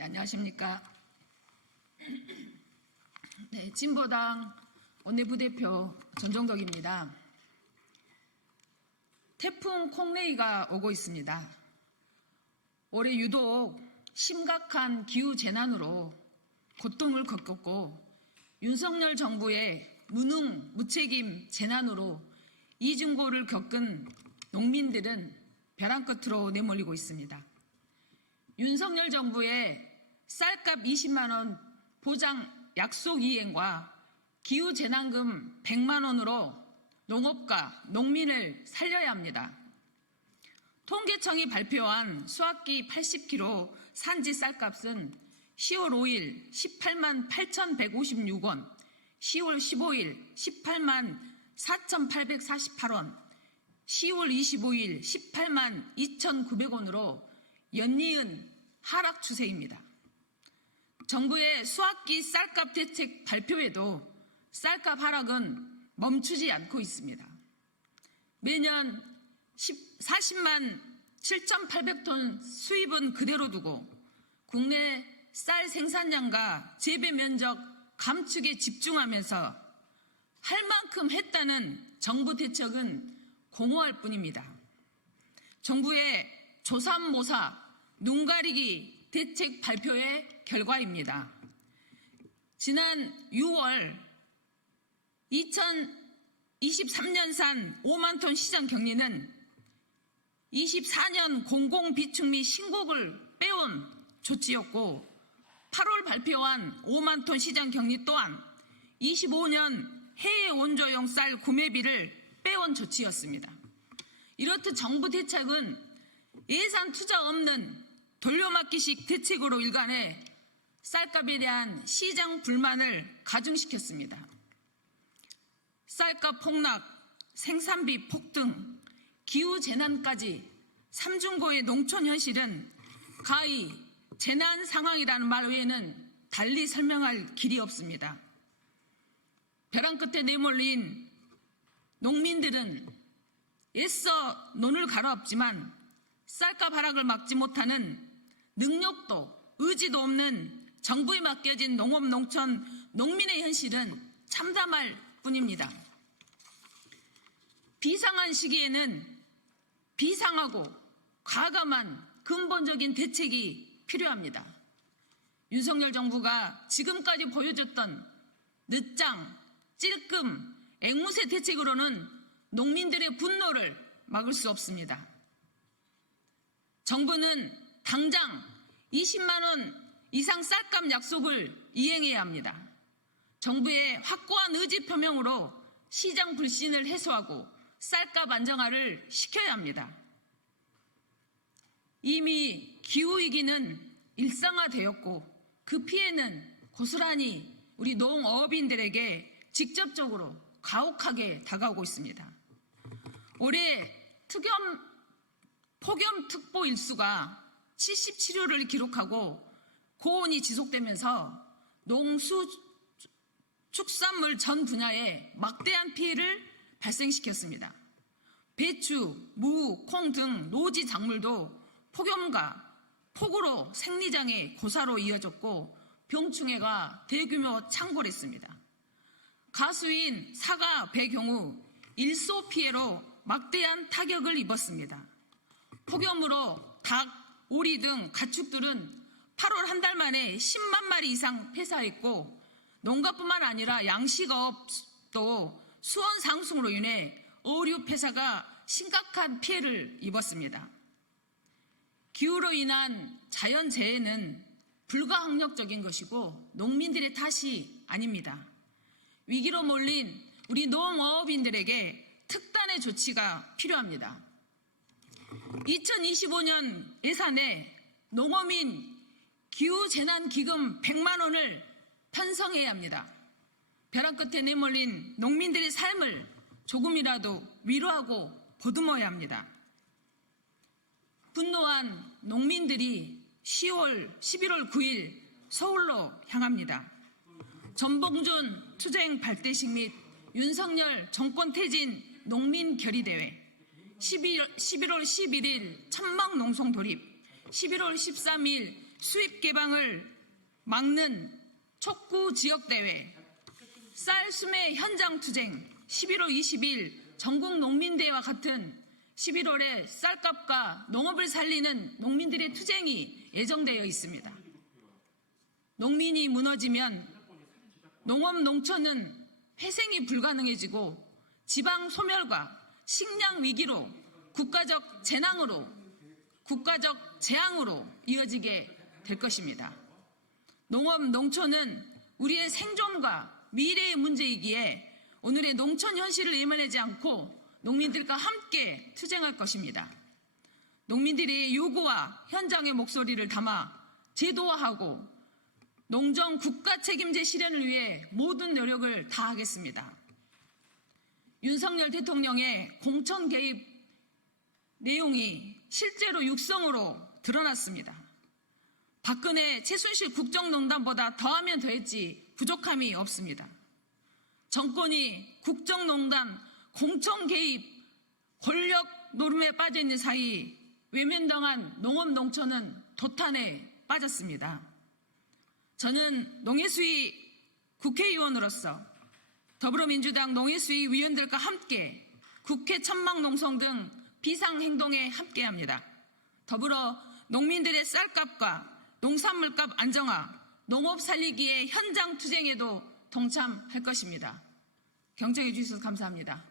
네, 안녕하십니까. 네, 진보당 원내부대표 전종덕입니다. 태풍 콩레이가 오고 있습니다. 올해 유독 심각한 기후재난으로 고통을 겪었고 윤석열 정부의 무능, 무책임 재난으로 이중고를 겪은 농민들은 벼랑 끝으로 내몰리고 있습니다. 윤석열 정부의 쌀값 20만 원 보장 약속 이행과 기후재난금 100만 원으로 농업과 농민을 살려야 합니다. 통계청이 발표한 수확기 80kg 산지 쌀값은 10월 5일 18만 8,156원, 10월 15일 18만 4,848원, 10월 25일 18만 2,900원으로 연이은 하락 추세입니다. 정부의 수확기 쌀값 대책 발표에도 쌀값 하락은 멈추지 않고 있습니다. 매년 40만 7,800톤 수입은 그대로 두고 국내 쌀 생산량과 재배 면적 감축에 집중하면서 할 만큼 했다는 정부 대책은 공허할 뿐입니다. 정부의 조삼모사 눈가리기 대책 발표의 결과입니다. 지난 6월 2023년산 5만 톤 시장 격리는 24년 공공비축미 신곡을 빼온 조치였고 8월 발표한 5만 톤 시장 격리 또한 25년 해외 원조용 쌀 구매비를 빼온 조치였습니다. 이렇듯 정부 대책은 예산 투자 없는 돌려막기식 대책으로 일관해 쌀값에 대한 시장 불만을 가중시켰습니다. 쌀값 폭락, 생산비 폭등, 기후재난까지 삼중고의 농촌 현실은 가히 재난 상황이라는 말 외에는 달리 설명할 길이 없습니다. 벼랑 끝에 내몰린 농민들은 애써 논을 갈아엎지만 쌀값 하락을 막지 못하는 능력도 의지도 없는 정부에 맡겨진 농업, 농촌, 농민의 현실은 참담할 뿐입니다. 비상한 시기에는 비상하고 과감한 근본적인 대책이 필요합니다. 윤석열 정부가 지금까지 보여줬던 늦장, 찔끔, 앵무새 대책으로는 농민들의 분노를 막을 수 없습니다. 정부는 당장 20만 원 이상 쌀값 약속을 이행해야 합니다. 정부의 확고한 의지 표명으로 시장 불신을 해소하고 쌀값 안정화를 시켜야 합니다. 이미 기후위기는 일상화되었고 그 피해는 고스란히 우리 농업인들에게 직접적으로 가혹하게 다가오고 있습니다. 올해 폭염특보 일수가 77호를 기록하고 고온이 지속되면서 농수축산물 전 분야에 막대한 피해를 발생시켰습니다. 배추, 무, 콩 등 노지 작물도 폭염과 폭우로 생리장애 고사로 이어졌고 병충해가 대규모 창궐했습니다. 가수인 사과, 배 경우 일소 피해로 막대한 타격을 입었습니다. 폭염으로 닭, 오리 등 가축들은 8월 한 달 만에 10만 마리 이상 폐사했고 농가뿐만 아니라 양식업도 수온 상승으로 인해 어류 폐사가 심각한 피해를 입었습니다. 기후로 인한 자연재해는 불가항력적인 것이고 농민들의 탓이 아닙니다. 위기로 몰린 우리 농업인들에게 특단의 조치가 필요합니다. 2025년 예산에 농어민 기후재난기금 100만 원을 편성해야 합니다. 벼랑 끝에 내몰린 농민들의 삶을 조금이라도 위로하고 보듬어야 합니다. 분노한 농민들이 11월 9일 서울로 향합니다. 전봉준 투쟁 발대식 및 윤석열 정권 퇴진 농민 결의대회, 11월 11일 천막농송 돌입, 11월 13일 수입 개방을 막는 촉구 지역대회, 쌀 수매 현장 투쟁, 11월 20일 전국 농민대회와 같은 11월에 쌀값과 농업을 살리는 농민들의 투쟁이 예정되어 있습니다. 농민이 무너지면 농업 농촌은 회생이 불가능해지고 지방 소멸과 식량 위기로 국가적 재난으로 국가적 재앙으로 이어지게 될 것입니다. 농업 농촌은 우리의 생존과 미래의 문제이기에 오늘의 농촌 현실을 외면하지 않고 농민들과 함께 투쟁할 것입니다. 농민들의 요구와 현장의 목소리를 담아 제도화하고 농정 국가 책임제 실현을 위해 모든 노력을 다하겠습니다. 윤석열 대통령의 공천 개입 내용이 실제로 육성으로 드러났습니다. 박근혜, 최순실 국정농단보다 더하면 더했지 부족함이 없습니다. 정권이 국정농단, 공천 개입, 권력 노름에 빠져있는 사이 외면당한 농업 농촌은 도탄에 빠졌습니다. 저는 농해수위 국회의원으로서 더불어민주당 농해수위 위원들과 함께 국회 천막농성 등 비상행동에 함께합니다. 더불어 농민들의 쌀값과 농산물값 안정화, 농업 살리기의 현장 투쟁에도 동참할 것입니다. 경청해 주셔서 감사합니다.